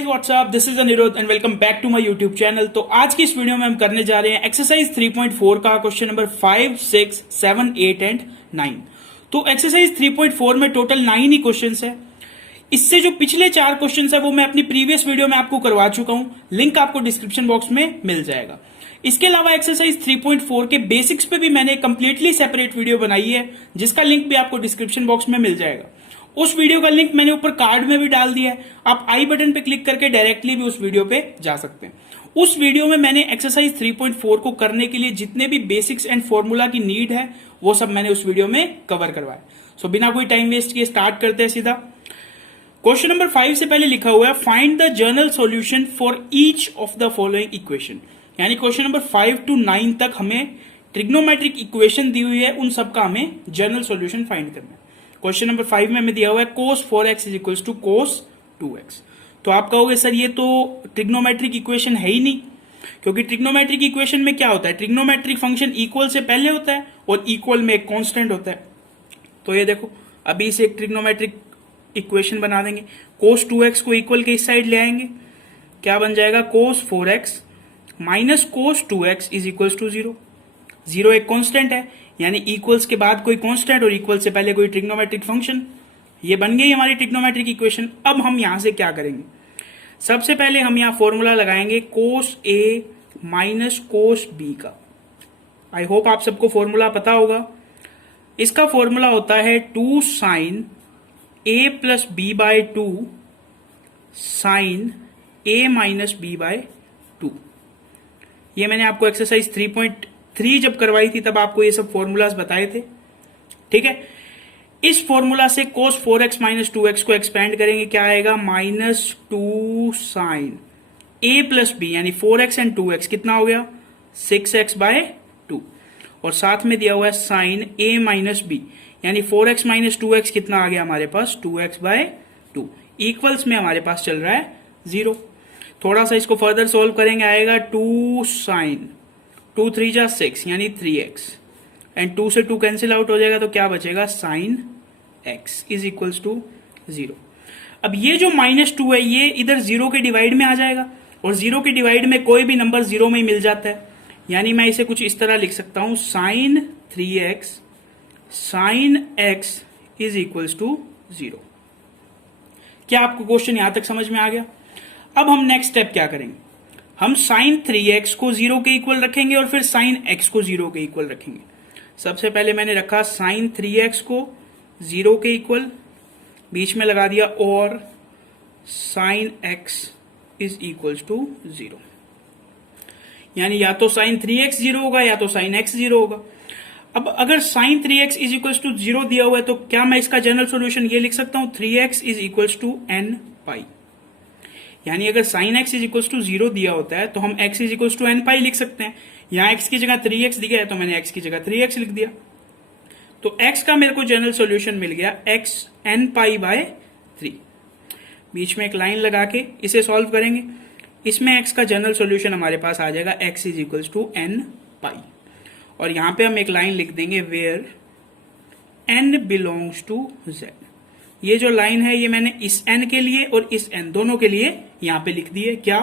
WhatsApp, this is Aniruddh and welcome back to my YouTube channel. तो आज की इस वीडियो में हम करने जा रहे हैं एक्सरसाइज 3.4 का क्वेश्चन नंबर 5, 6, 7, 8 एंड 9। तो एक्सरसाइज 3.4 में टोटल 9 ही क्वेश्चंस है। इससे जो पिछले 4 क्वेश्चंस है वो मैं अपनी प्रीवियस वीडियो में आपको करवा चुका हूं, लिंक आपको डिस्क्रिप्शन बॉक्स में मिल जाएगा। इसके अलावा एक्सरसाइज 3.4 के बेसिक्स पे भी मैंने कंप्लीटली सेपरेट वीडियो बनाई है, जिसका लिंक भी आपको डिस्क्रिप्शन बॉक्स में मिल जाएगा। उस वीडियो का लिंक मैंने ऊपर कार्ड में भी डाल दिया है, आप आई बटन पे क्लिक करके डायरेक्टली भी उस वीडियो पे जा सकते हैं। उस वीडियो में मैंने एक्सरसाइज 3.4 को करने के लिए जितने भी बेसिक्स एंड फॉर्मूला की नीड है वो सब मैंने उस वीडियो में कवर करवाया। सो बिना कोई टाइम वेस्ट किए स्टार्ट करते हैं सीधा। क्वेश्चन नंबर 5 से पहले लिखा हुआ है find the general solution for each of the following equation. यानी क्वेश्चन नंबर 5 to 9 तक हमें ट्रिग्नोमेट्रिक इक्वेशन दी हुई है, उन सबका हमें जनरल सॉल्यूशन फाइंड करना है। क्वेश्चन नंबर 5 में हमें दिया हुआ है cos 4x is equal to cos 2x। तो आप कहोगे सर ये तो ट्रिग्नोमेट्रिक इक्वेशन है ही नहीं, क्योंकि ट्रिग्नोमेट्रिक इक्वेशन में क्या होता है, ट्रिग्नोमेट्रिक फंक्शन इक्वल से पहले होता है और इक्वल में एक कांस्टेंट होता है। तो ये देखो अभी इसे एक ट्रिग्नोमेट्रिक इक्वेशन बना देंगे। cos 2x को इक्वल के इस साइड ले आएंगे, क्या बन जाएगा cos 4x minus cos 2x is equal to 0। 0 एक कांस्टेंट है, यानी इक्वल्स के बाद कोई कांस्टेंट और इक्वल से पहले कोई ट्रिग्नोमेट्रिक फंक्शन। ये बन गई हमारी ट्रिग्नोमेट्रिक इक्वेशन। अब हम यहां से क्या करेंगे, सबसे पहले हम यहां फॉर्मूला लगाएंगे cos a minus cos b का। आई होप आप सबको फॉर्मूला पता होगा। इसका फॉर्मूला होता है 2 sin a plus b by 2 sin a minus b by 2। ये मैंने आपको एक्सरसाइज 3.3 जब करवाई थी तब आपको ये सब फॉर्मूलाज बताए थे, ठीक है। इस फॉर्मूला से cos 4x माइनस 2x को एक्सपेंड करेंगे, क्या आएगा minus 2 sine a plus b, यानी 4x एंड 2x कितना हो गया 6x बाय 2, और साथ में दिया हुआ है साइन a माइनस b, यानी 4x माइनस 2x कितना आ गया हमारे पास 2x बाय 2। इक्वल्स में हमारे पास चल रहा है 0। थोड़ा सा इसको फर्दर सोल्व करेंगे, आएगा 2 साइन 2 3 जा 6 यानी 3x, एंड 2 से 2 कैंसिल आउट हो जाएगा तो क्या बचेगा sine x is equals to 0। अब ये जो माइनस 2 है ये इधर 0 के डिवाइड में आ जाएगा, और 0 के डिवाइड में कोई भी नंबर 0 में ही मिल जाता है, यानी मैं इसे कुछ इस तरह लिख सकता हूं sine 3x sine x is equals to 0। क्या आपको क्वेश्चन यहां तक समझ में आ गया? अब हम नेक्स्ट स्टेप क्या करेंगे, हम साइन 3x को 0 के इक्वल रखेंगे और फिर साइन x को 0 के इक्वल रखेंगे। सबसे पहले मैंने रखा साइन 3x को 0 के इक्वल, बीच में लगा दिया और sine x is equals to 0, यानी या तो साइन 3x 0 होगा या तो साइन x 0 होगा। अब अगर sign 3x is equals to 0 दिया हुआ है तो क्या मैं इसका जनरल सॉल्यूशन ये लिख सकता हूं 3x is equals to n pi, यानी अगर sine x is equals to 0 दिया होता है तो हम x is equals to n pi लिख सकते हैं। यहां x की जगह 3x दिया है तो मैंने x की जगह 3x लिख दिया, तो x का मेरे को जनरल सॉल्यूशन मिल गया x n पाई बाय 3। बीच में एक लाइन लगा के इसे सॉल्व करेंगे, इसमें x का जनरल सॉल्यूशन हमारे पास आ जाएगा x is equals to n pi, और यहां पे हम एक लाइन लिख देंगे where n belongs to z। ये जो लाइन है ये मैंने इस n के लिए और इस n दोनों के लिए यहां पे लिख दी है, क्या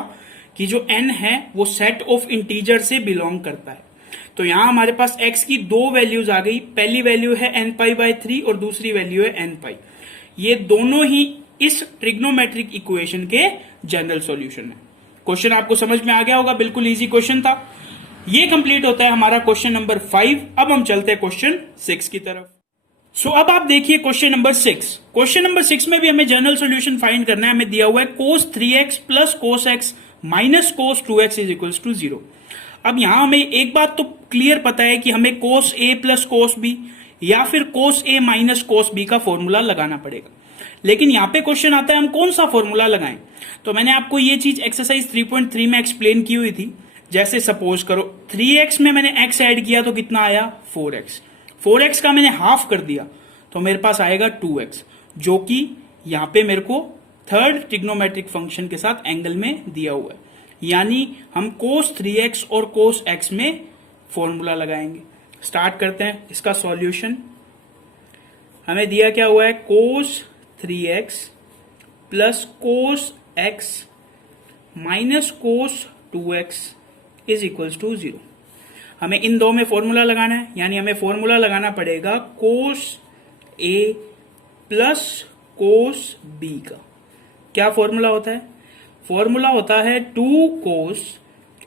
कि जो n है वो सेट ऑफ इंटीजर से बिलोंग करता है। तो यहां हमारे पास x की 2 वैल्यूज आ गई, पहली वैल्यू है n पाई बाय 3 और दूसरी वैल्यू है n पाई। ये दोनों ही इस ट्रिग्नोमेट्रिक इक्वेशन के जनरल सॉल्यूशन है। क्वेश्चन आपको समझ में आ गया होगा, बिल्कुल इजी क्वेश्चन था। ये कंप्लीट होता है हमारा क्वेश्चन नंबर 5। अब हम चलते हैं क्वेश्चन 6 की तरफ। सो अब आप देखिए क्वेश्चन नंबर 6। क्वेश्चन नंबर 6 में भी हमें जनरल सॉल्यूशन फाइंड करना है। हमें दिया हुआ है cos 3x plus cos x minus cos 2x is equals to 0। अब यहां हमें एक बात तो क्लियर पता है कि हमें cos a plus cos b या फिर cos a minus cos b का फॉर्मूला लगाना पड़ेगा, लेकिन यहां पे क्वेश्चन आता है हम कौन सा फॉर्मूला लगाएं। तो मैंने आपको ये चीज एक्सरसाइज 3.3 में एक्सप्लेन की हुई थी। जैसे सपोज करो 3x में मैंने x ऐड किया तो कितना आया 4x, 4x का मैंने हाफ कर दिया तो मेरे पास आएगा 2x, जो कि यहां पे मेरे को थर्ड ट्रिग्नोमेट्रिक फंक्शन के साथ एंगल में दिया हुआ है। यानी हम cos 3x और cos x में फॉर्मूला लगाएंगे। स्टार्ट करते हैं इसका सॉल्यूशन। हमें दिया क्या हुआ है, cos 3x plus cos x minus cos 2x is equals to 0। हमें इन दो में फॉर्मूला लगाना है, यानी हमें फॉर्मूला लगाना पड़ेगा cos a plus cos b का। क्या फॉर्मूला होता है, फॉर्मूला होता है 2 cos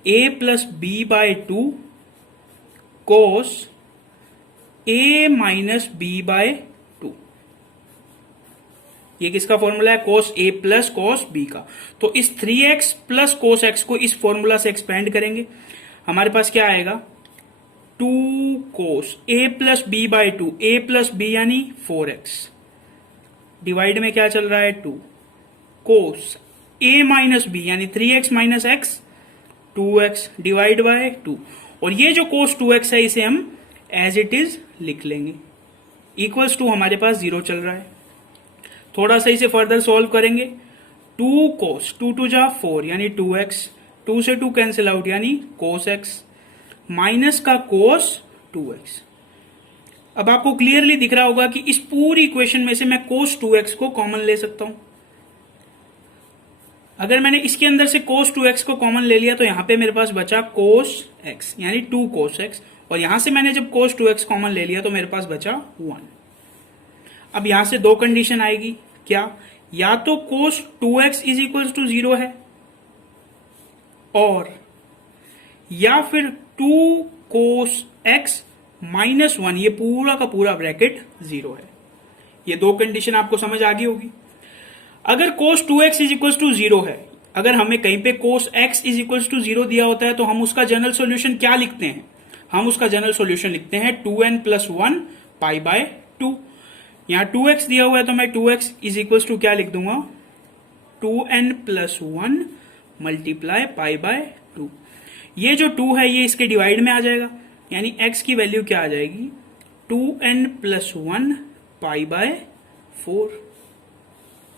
a plus b by 2 cos a minus b by 2। ये किसका फॉर्मूला है, cos a plus cos b का। तो इस 3x प्लस cos x को इस फॉर्मूला से एक्सपेंड करेंगे, हमारे पास क्या आएगा 2 cos a plus b by 2, a plus b यानी 4x, डिवाइड में क्या चल रहा है 2 cos a माइनस b यानी 3x minus x 2x divide by 2। और ये जो cos 2x है इसे हम एज इट इज लिख लेंगे, इक्वल्स टू हमारे पास 0 चल रहा है। थोड़ा सा इसे फर्दर सॉल्व करेंगे, 2 cos 2 टू जा 4 यानी 2x, 2 से 2 कैंसिल आउट यानी cos x माइनस का cos 2x। अब आपको क्लियरली दिख रहा होगा कि इस पूरी इक्वेशन में से मैं cos 2x को कॉमन ले सकता हूं। अगर मैंने इसके अंदर से cos 2x को कॉमन ले लिया तो यहां पे मेरे पास बचा cos x यानी 2 cos x, और यहां से मैंने जब cos 2x कॉमन ले लिया तो मेरे पास बचा 1। अब यहां से दो कंडीशन आएगी, क्या, या तो cos 2x is equal to 0 है, और या फिर 2 cos x माइनस 1, ये पूरा का पूरा ब्रैकेट 0 है। ये दो कंडीशन आपको समझ आ गई होगी। अगर cos 2x is equal to 0 है, अगर हमें कहीं पे cos x is equal to 0 दिया होता है तो हम उसका जनरल सॉल्यूशन क्या लिखते हैं, हम उसका जनरल सॉल्यूशन लिखते हैं 2n प्लस 1 पाई बाय 2। यहां 2x दिया हुआ है तो मैं 2x इज इक्वल टू क्या लिख दूंगा 2n plus 1 multiply pi by 2। ये जो 2 है ये इसके डिवाइड में आ जाएगा, यानी x की वैल्यू क्या आ जाएगी 2n प्लस 1 पाई बाय 4।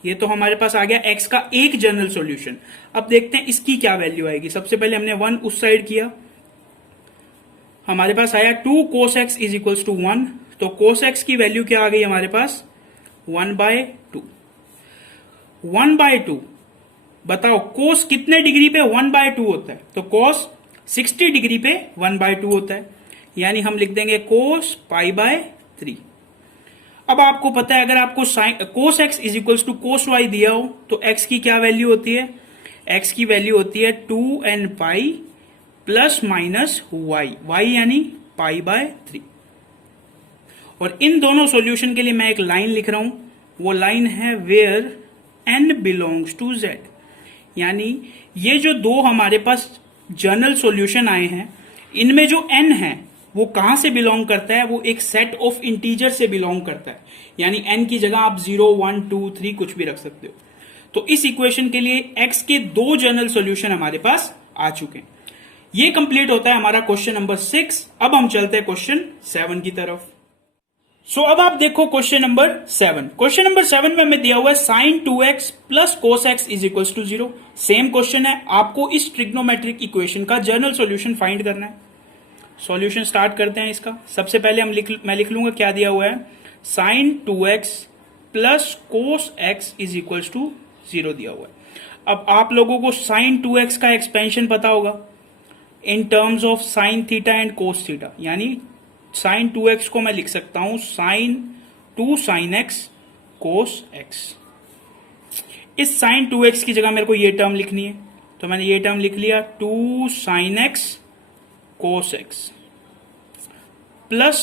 ये तो हमारे पास आ गया x का एक जनरल सॉल्यूशन। अब देखते हैं इसकी क्या वैल्यू आएगी। सबसे पहले हमने 1 उस साइड किया, हमारे पास आया 2 cos x is equal to 1, तो cos x की वैल्यू क्या आ गई हमारे पास 1 बाय 2। 1 बाय 2 बताओ cos कितने डिग्री पे 1 बाय 2 होता है, तो cos 60 डिग्री पे 1 बाय 2 होता है, यानी हम लिख देंगे cos पाई बाय 3। अब आपको पता है अगर आपको cos x is equal to cos y दिया हो तो x की क्या वैल्यू होती है, x की वैल्यू होती है 2n pi plus minus y यानी पाई बाय 3। और इन दोनों सॉल्यूशन के लिए मैं एक लाइन लिख रहा हूं, वो लाइन है where n belongs to z, यानी ये जो दो हमारे पास जनरल सॉल्यूशन आए हैं इनमें जो n है वो कहां से बिलोंग करता है, वो एक सेट ऑफ इंटीजर से बिलोंग करता है, यानी n की जगह आप 0 1 2 3 कुछ भी रख सकते हो। तो इस इक्वेशन के लिए x के दो जनरल सॉल्यूशन हमारे पास आ चुके हैं। ये कंप्लीट होता है हमारा क्वेश्चन नंबर 6। अब हम चलते हैं क्वेश्चन 7 की तरफ। सो अब आप देखो क्वेश्चन नंबर 7। क्वेश्चन नंबर 7 में हमें दिया हुआ है sin 2x plus cos x is equal to 0। Same question है, आपको इस ट्रिग्नोमेट्रिक इक्वेशन का जनरल सॉल्यूशन फाइंड करना है। सॉल्यूशन स्टार्ट करते हैं इसका। सबसे पहले मैं लिख लूंगा क्या दिया हुआ है, sin 2x plus cos x is equal to 0 दिया हुआ है। अब आप लोगों को sin 2x का एक्सपेंशन पता होगा in terms of sin theta and cos theta, यानी sin 2x को मैं लिख सकता हूं sin 2 sin x cos x। इस sin 2x की जगह मेरे को ये टर्म लिखनी है, तो मैंने ये टर्म लिख लिया 2 sin x cos x plus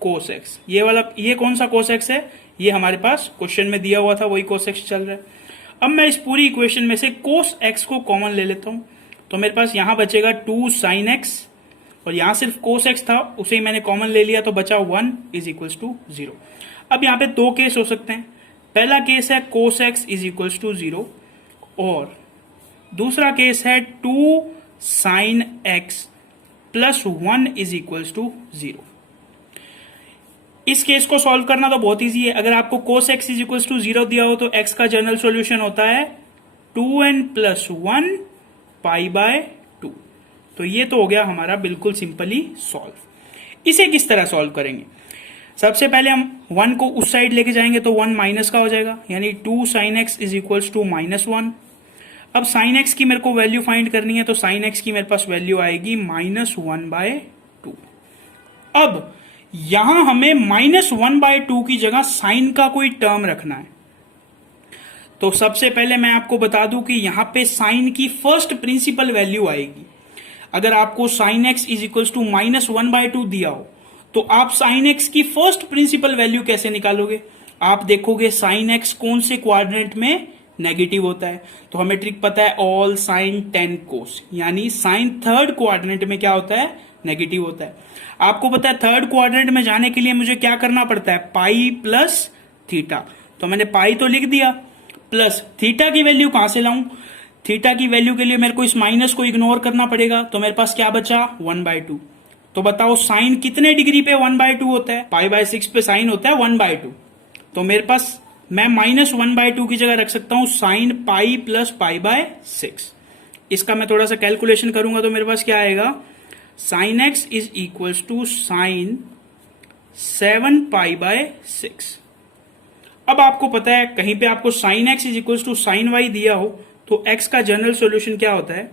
cos x। ये कौन सा cos x है, ये हमारे पास क्वेश्चन में दिया हुआ था, वही cos x चल रहा है। अब मैं इस पूरी इक्वेशन में से cos x को कॉमन ले लेता हूं, तो मेरे पास यहां बचेगा 2 sin x, और यहां सिर्फ cos x था उसे ही मैंने कॉमन ले लिया तो बचा 1 इज इक्वल टू 0। अब यहां पे दो केस हो सकते हैं। पहला केस है cos x is equal to 0, और दूसरा केस है 2 sin x plus 1 is equal to 0। इस केस को सॉल्व करना तो बहुत इजी है। अगर आपको cos x is equal to 0 दिया हो तो x का जनरल सॉल्यूशन होता है 2n प्लस 1 पाई बाय 2। तो ये तो हो गया हमारा बिल्कुल सिंपली सॉल्व। इसे किस तरह सॉल्व करेंगे? सबसे पहले हम 1 को उस साइड लेके जाएंगे तो 1 माइनस का हो जाएगा, यानी 2 sine x is equals to -1। अब साइन एक्स की मेरे को वैल्यू फाइंड करनी है, तो साइन एक्स की मेरे पास वैल्यू आएगी -1/2। अब यहां हमें -1/2 की जगह साइन का कोई टर्म रखना है। तो सबसे पहले मैं आपको बता दूं कि यहां पे साइन की फर्स्ट प्रिंसिपल वैल्यू आएगी। अगर आपको sine x is equals to -1/2 दिया हो तो आप साइन एक्स की फर्स्ट प्रिंसिपल वैल्यू कैसे निकालोगे? आप देखोगे साइन एक्स कौन से क्वाड्रेंट में नेगेटिव होता है, तो हमें ट्रिक पता है, ऑल साइन 10 कोस, यानी साइन थर्ड क्वाड्रेंट में क्या होता है? नेगेटिव होता है। आपको पता है थर्ड क्वाड्रेंट में जाने के लिए मुझे क्या करना पड़ता है? Pi plus theta. तो मैंने पाई तो लिख दिया, प्लस थीटा की वैल्यू कहां से लाऊं? थीटा की वैल्यू के लिए मेरे को इस माइनस को इग्नोर करना पड़ेगा, तो मेरे पास क्या बचा? 1/2। तो बताओ साइन कितने डिग्री पे 1/2 होता है? पाई बाय 6 पे साइन होता है 1/2। तो मेरे पास मैं -1/2 की जगह रख सकता हूं sine pi plus pi by 6। इसका मैं थोड़ा सा कैलकुलेशन करूंगा तो मेरे पास क्या आएगा? Sine x is equals to sine 7 pi by 6। अब आपको पता है कहीं पे आपको sine x is equals to sine y दिया हो तो एक्स का जनरल सॉल्यूशन क्या होता है?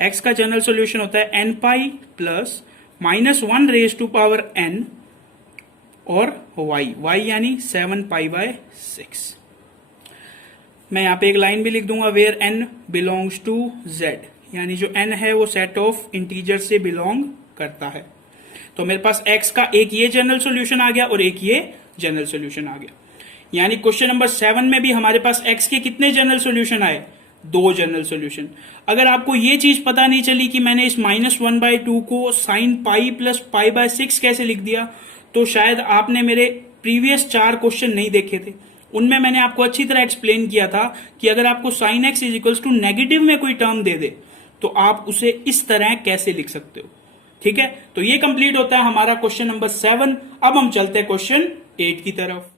एक्स का जनरल सॉल्यूशन होता है n pi plus -1 raise to power n और y यानी 7 पाई बाय 6। मैं यहां पे एक लाइन भी लिख दूंगा, where n belongs to z, यानी जो n है वो सेट ऑफ इंटीजर से बिलोंग करता है। तो मेरे पास x का एक ये जनरल सॉल्यूशन आ गया और एक ये जनरल सॉल्यूशन आ गया, यानी क्वेश्चन नंबर 7 में भी हमारे पास x के कितने जनरल सॉल्यूशन आए? 2 जनरल सॉल्यूशन। अगर आपको ये चीज पता नहीं चली कि मैंने इस -1/2 को sine pi plus pi by 6 कैसे लिख दिया, तो शायद आपने मेरे प्रीवियस 4 क्वेश्चन नहीं देखे थे। उनमें मैंने आपको अच्छी तरह एक्सप्लेन किया था कि अगर आपको sine x is equals to negative में कोई टर्म दे दे तो आप उसे इस तरह कैसे लिख सकते हो। ठीक है, तो ये कंप्लीट होता है हमारा क्वेश्चन नंबर 7। अब हम चलते हैं क्वेश्चन 8 की तरफ।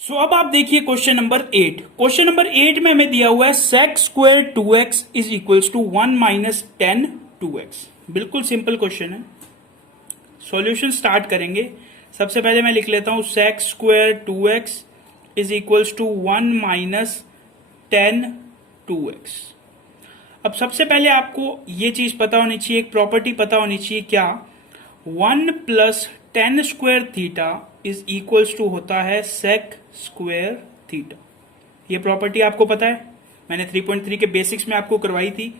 सो अब आप देखिए क्वेश्चन नंबर 8। क्वेश्चन नंबर 8 में हमें दिया हुआ है sec square 2x is equals to 1 minus 10 2x। बिल्कुल सिंपल क्वेश्चन है। सॉल्यूशन स्टार्ट करेंगे। सबसे पहले मैं लिख लेता हूं sec square 2x is equals to 1 minus 10 2x। अब सबसे पहले आपको ये चीज पता होनी चाहिए, एक प्रॉपर्टी पता होनी चाहिए, क्या? 1 plus 10 square theta is equals to होता है sec स्क्वायर थीटा। ये प्रॉपर्टी आपको पता है, मैंने 3.3 के बेसिक्स में आपको करवाई थी।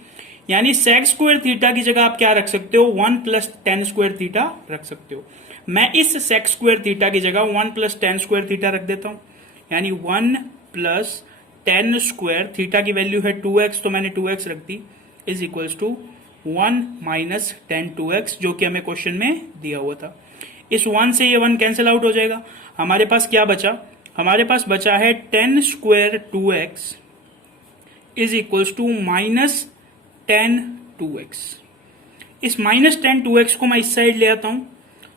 यानी sec स्क्वायर थीटा की जगह आप क्या रख सकते हो? 1 प्लस 10 स्क्वायर थीटा रख सकते हो। मैं इस sec स्क्वायर थीटा की जगह 1 प्लस 10 स्क्वायर थीटा रख देता हूं, यानी 1 प्लस 10 स्क्वायर, थीटा की वैल्यू है 2x तो मैंने 2x रख दी, is equals to 1 minus 10 2x, जो कि हमें क्वेश्चन में दिया हुआ था। इस 1 से ये 1 कैंसिल आउट हो जाएगा। हमारे पास क्या बचा? हमारे पास बचा है 10 square 2x is equals to minus 10 2x। इस माइनस 10 2x को मैं इस साइड ले आता हूं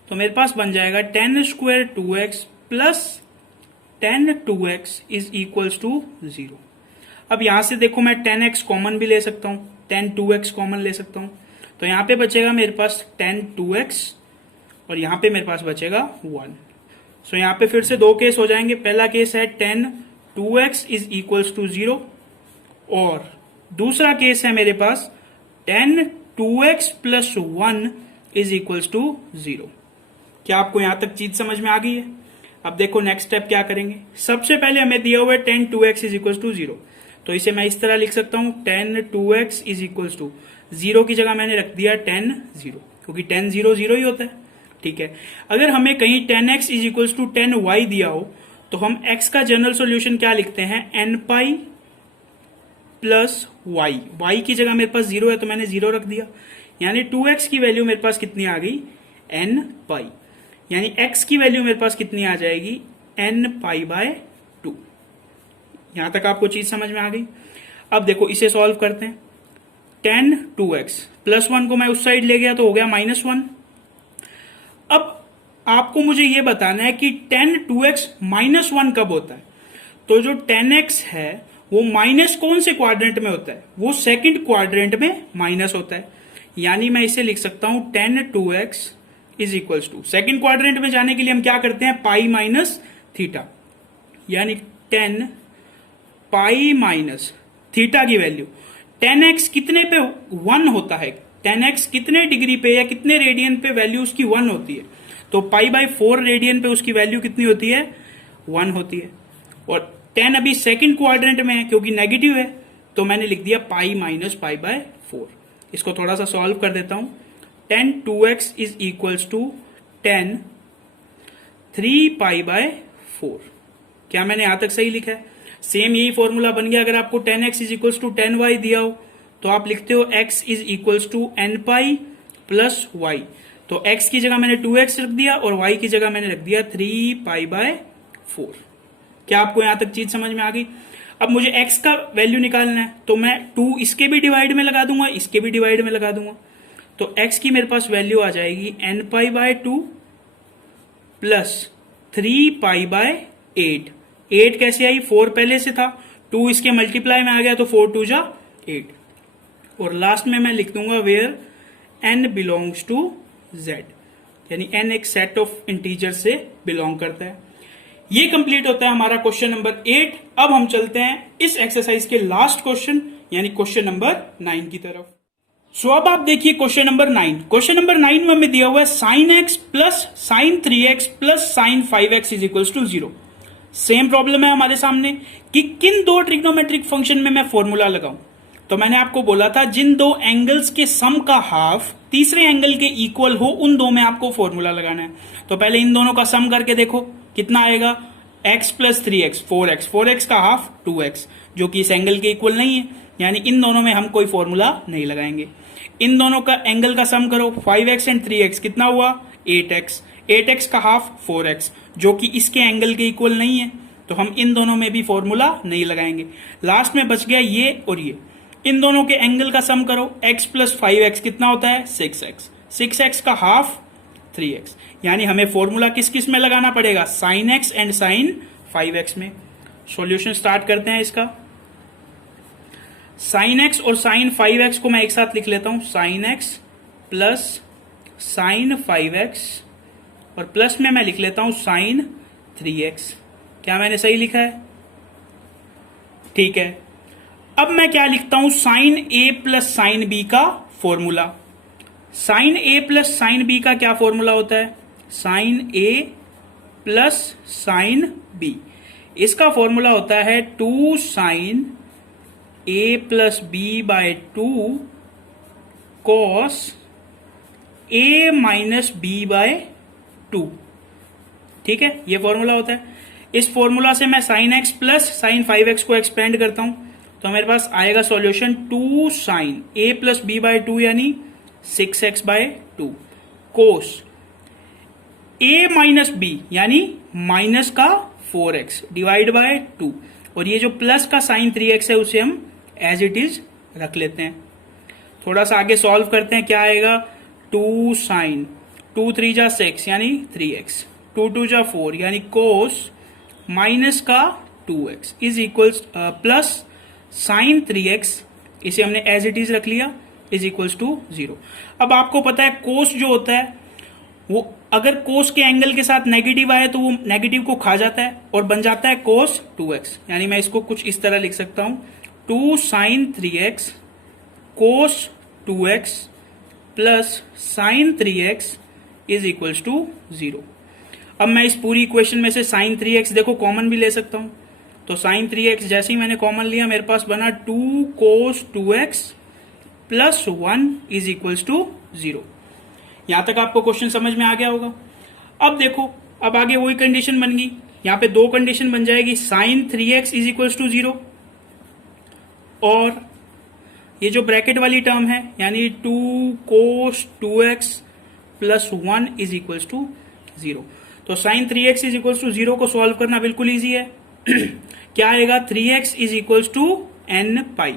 तो मेरे पास बन जाएगा 10 square 2x plus 10 2x is equals to 0। अब यहां से देखो मैं 10x कॉमन भी ले सकता हूं, 10 2x कॉमन ले सकता हूं, तो यहां पे बचेगा मेरे पास 10 2x और यहां पे मेरे पास बचेगा 1। सो यहां पे फिर से 2 केस हो जाएंगे। पहला केस है 10 2x इज इक्वल्स टू 0 और दूसरा केस है मेरे पास 10 2x plus 1 is equals to 0। क्या आपको यहां तक चीज समझ में आ गई है? अब देखो नेक्स्ट स्टेप क्या करेंगे। सबसे पहले हमें दिया हुआ है 10 2x इज इक्वल्स टू 0, तो इसे मैं इस तरह लिख सकता हूं 10 2x इज इक्वल्स टू 0 की जगह मैंने रख दिया 10 0, क्योंकि 10 0 0 ही होता है। ठीक है, अगर हमें कहीं 10x is equals to 10y दिया हो तो हम x का जनरल सॉल्यूशन क्या लिखते हैं? n पाई प्लस y की जगह मेरे पास 0 है तो मैंने 0 रख दिया, यानी 2x की वैल्यू मेरे पास कितनी आ गई? n पाई, यानी x की वैल्यू मेरे पास कितनी आ जाएगी? n pi by 2। यहां तक आपको चीज समझ में आ गई। अब देखो इसे सॉल्व करते हैं। 10 2x प्लस 1 को मैं उस साइड ले गया तो हो गया -1। अब आपको मुझे यह बताना है कि 10 2x -1 कब होता है? तो जो 10x है वो माइनस कौन से क्वाड्रेंट में होता है, वो सेकंड क्वाड्रेंट में माइनस होता है। यानी मैं इसे लिख सकता हूं 10 2x is equals to, second quadrant में जाने के लिए हम क्या करते हैं, पाई माइनस थीटा, यानी 10 पाई माइनस थीटा की वैल्यू 10x कितने पे 1 होता है, 10x कितने डिग्री पे या कितने रेडियन पे वैल्यू उसकी 1 होती है, तो पाई बाय 4 रेडियन पे उसकी वैल्यू कितनी होती है, 1 होती है। और 10 अभी सेकंड क्वाड्रेंट में है क्योंकि नेगेटिव है, तो मैंने लिख दिया पाई माइनस पाई बाय 4। इसको थोड़ा सा सॉल्व कर देता हूं। 10 2x is equals to 10 3 pi by 4। क्या मैंने यहां तक सही लिखा है? सेम यही फॉर्मूला बन गया। अगर आपको 10x is equals to 10y दिया हो तो आप लिखते हो x is equals to n pi plus y। तो x की जगह मैंने 2x रख दिया और y की जगह मैंने रख दिया 3 पाई बाय 4। क्या आपको यहां तक चीज समझ में आ गई? अब मुझे x का वैल्यू निकालना है, तो मैं 2 इसके भी डिवाइड में लगा दूंगा, इसके भी डिवाइड में लगा दूंगा। तो x की मेरे पास वैल्यू आ जाएगी n pi by 2 plus 3 pi bye 8। 8 कैसे आई, 4 पहले से था, 2 इसके मल्टीप्लाई में आ गया, तो 4 2 जा 8। और लास्ट में मैं लिख दूंगा where n belongs to z, यानी n एक सेट ऑफ इंटीजर से बिलोंग करता है। ये कंप्लीट होता है हमारा क्वेश्चन नंबर 8। अब हम चलते हैं इस एक्सरसाइज के लास्ट क्वेश्चन यानी क्वेश्चन नंबर 9 की तरफ। सो अब आप देखिए क्वेश्चन नंबर 9। क्वेश्चन नंबर 9 में हमें दिया हुआ है sine x plus sine 3x plus sine 5x is equals to 0। Same problem है हमारे सामने कि किन दो ट्रिग्नोमेट्रिक फंक्शन में मैं फॉर्मूला लगाऊं। तो मैंने आपको बोला था जिन दो एंगल्स के सम का हाफ तीसरे एंगल के इक्वल हो उन दो में आपको फॉर्मूला लगाना है। तो पहले इन दोनों का सम करके देखो कितना आएगा, x plus 3x 4x, 4x का हाफ 2x, जो कि इस एंगल के इक्वल नहीं है, यानी इन दोनों में हम कोई फॉर्मूला नहीं लगाएंगे। इन दोनों का एंगल का सम करो, 5x एंड 3x कितना हुआ, 8x, 8x का हाफ 4x, जो कि इसके एंगल के इक्वल नहीं है, तो हम इन दोनों में भी फॉर्मूला नहीं लगाएंगे। लास्ट में बच गया ये और ये। इन दोनों के एंगल का सम करो, x प्लस 5x कितना होता है, 6x, 6x का हाफ 3x, यानी हमें फॉर्मूला किस किस में लगाना पड़ेगा, sign x and sign 5x में। सॉल्यूशन स्टार्ट करते हैं इसका। साइन x और साइन 5x को मैं एक साथ लिख लेता हूं, sign x plus sine 5x और प्लस में मैं लिख लेता हूं साइन 3x। क्या मैंने सही लिखा है? ठीक है। अब मैं क्या लिखता हूं, sine a plus sine b का formula. Sine a plus sine b का क्या फॉर्मूला होता है, sine a plus sine b। इसका फॉर्मूला होता है 2 sine a plus b by 2 cos a minus b by 2। ठीक है, ये फॉर्मूला होता है। इस फॉर्मूला से मैं sign x plus sine 5x को एक्सपेंड करता हूं, तो मेरे पास आएगा solution 2 sine a plus b by 2 यानी 6x by 2 cos a minus b यानी माइनस का 4x डिवाइड बाय 2, और ये जो प्लस का साइन 3x है उसे हम एज इट इज रख लेते हैं। थोड़ा सा आगे सॉल्व करते हैं, क्या आएगा, 2 साइन 2 3 जा 6 यानी 3x, 2 2 जा 4 यानी कोस माइनस का 2x is equals plus sine 3x, इसे हमने एज इट इज रख लिया, इज इक्वल्स टू 0। अब आपको पता है कोस जो होता है वो अगर कोस के एंगल के साथ नेगेटिव आए तो वो नेगेटिव को खा जाता है और बन जाता है कोस 2x, यानी मैं इसको कुछ इस तरह लिख सकता हूं, 2 sine 3x cos 2x plus sine 3x is equals to 0। अब मैं इस पूरी इक्वेशन में से साइन 3x देखो कॉमन भी ले सकता हूं, तो साइन 3x जैसे ही मैंने कॉमन लिया मेरे पास बना 2 cos 2x plus 1 is equals to 0। यहां तक आपको क्वेश्चन समझ में आ गया होगा। अब देखो, अब आगे वही कंडीशन बन गई, यहां पे दो कंडीशन बन जाएगी, sign 3x is equals to 0 और ये जो ब्रैकेट वाली टर्म है यानी 2 cos 2x plus 1 is equals to 0। तो sign 3x is equals to 0 को सॉल्व करना बिल्कुल ईजी है। क्या आएगा, 3x is equals to n pi,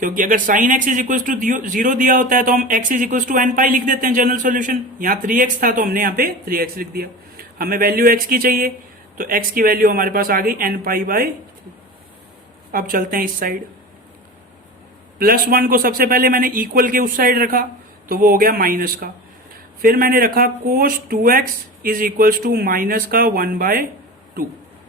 क्योंकि अगर sine x is equals to 0 दिया होता है तो हम x is equals to n pi लिख देते हैं जनरल सॉल्यूशन। यहाँ 3x था तो हमने यहाँ पे 3x लिख दिया। हमें वैल्यू x की चाहिए, तो x की वैल्यू हमारे पास आ गई n पाई बाय 3। अब चलते हैं इस साइड। +1 को सबसे पहले मैंने इक्वल के उस साइड रखा तो वो हो गया माइनस का। फिर मैंने रखा cos 2x is equals to minus का 1/2।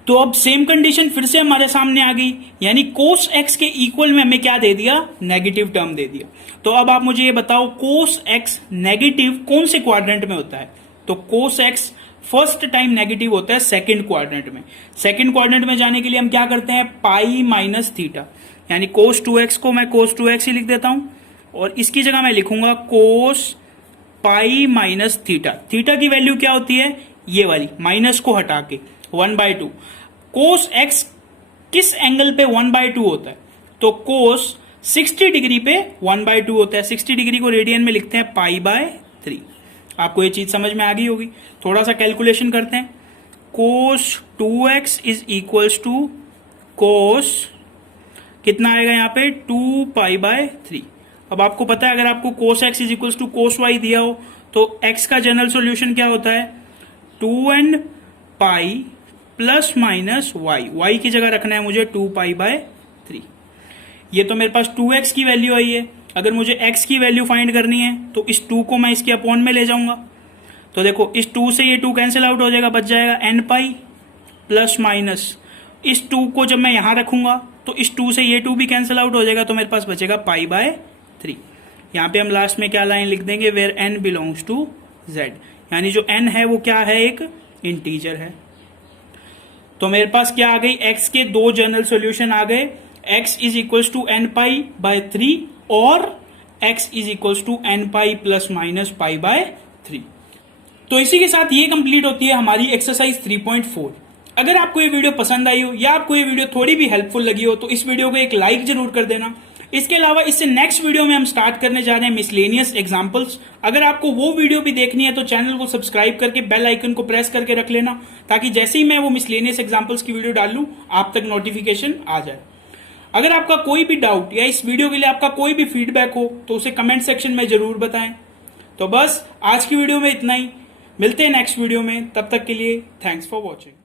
तो अब सेम कंडीशन फिर से हमारे सामने आ गई, यानी cos x के इक्वल में हमें क्या दे दिया, नेगेटिव टर्म दे दिया। तो अब आप मुझे ये बताओ cos x नेगेटिव कौन से क्वाड्रेंट में होता है। तो cos x first time negative होता है सेकंड क्वाड्रेंट में। सेकंड क्वाड्रेंट में जाने के लिए हम क्या करते हैं, पाई माइनस थीटा, यानी cos 2x को मैं cos 2x ही लिख देता हूं और इसकी जगह मैं लिखूंगा cos pi minus theta. Theta की वैल्यू क्या होती है, ये वाली, माइनस को हटा के 1/2। cos x किस एंगल पे 1/2 होता है, तो cos 60 डिग्री पे 1/2 होता है। 60 डिग्री को रेडियन में लिखते हैं π/3। आपको ये चीज समझ में आ गई होगी। थोड़ा सा कैलकुलेशन करते हैं। cos 2x is equals to cos, कितना आएगा यहाँ पे, 2π/3। अब आपको पता है अगर आपको cos x is equals to cos y दिया हो तो x का जनरल सॉल्यूशन क्या होता है, 2n pi plus minus y की जगह रखना है मुझे 2π/3। ये तो मेरे पास 2x की वैल्यू आई है। अगर मुझे x की वैल्यू फाइंड करनी है तो इस 2 को मैं इसके अपॉन में ले जाऊंगा। तो देखो इस 2 से ये 2 कैंसिल आउट हो जाएगा, बच जाएगा n पाई प्लस माइनस, इस 2 को जब मैं यहां रखूंगा तो इस 2 से ये 2 भी कैंसिल आउट हो जाएगा, तो मेरे पास बचेगा π/3। यहां पे हम लास्ट में क्या लाइन लिख देंगे, where n belongs to z, यानी जो n है वो क्या है, एक इंटीजर है। तो मेरे पास क्या आ गई, x के दो जनरल सॉल्यूशन आ गए, x is equals to n π/3 और x is equals to n π plus minus π/3। तो इसी के साथ ये कंप्लीट होती है हमारी एक्सरसाइज 3.4। अगर आपको ये वीडियो पसंद आई हो या आपको ये वीडियो थोड़ी भी हेल्पफुल लगी हो तो इस वीडियो को एक लाइक जरूर कर देना। इसके अलावा इससे नेक्स्ट वीडियो में हम स्टार्ट करने जा रहे हैं मिसलेनियस एग्जांपल्स। अगर आपको वो वीडियो भी देखनी है तो चैनल को सब्सक्राइब करके बेल आइकन को प्रेस करके रख लेना, ताकि जैसे ही मैं वो मिसलेनियस एग्जांपल्स की वीडियो डाल लूं आप तक नोटिफिकेशन आ जाए। अगर आपका कोई भी डाउट या इस वीडियो के लिए आपका कोई भी फीडबैक हो तो उसे कमेंट सेक्शन में जरूर बताएं। तो बस आज की वीडियो में इतना ही, मिलते हैं नेक्स्ट वीडियो में, तब तक के लिए थैंक्स फॉर वॉचिंग।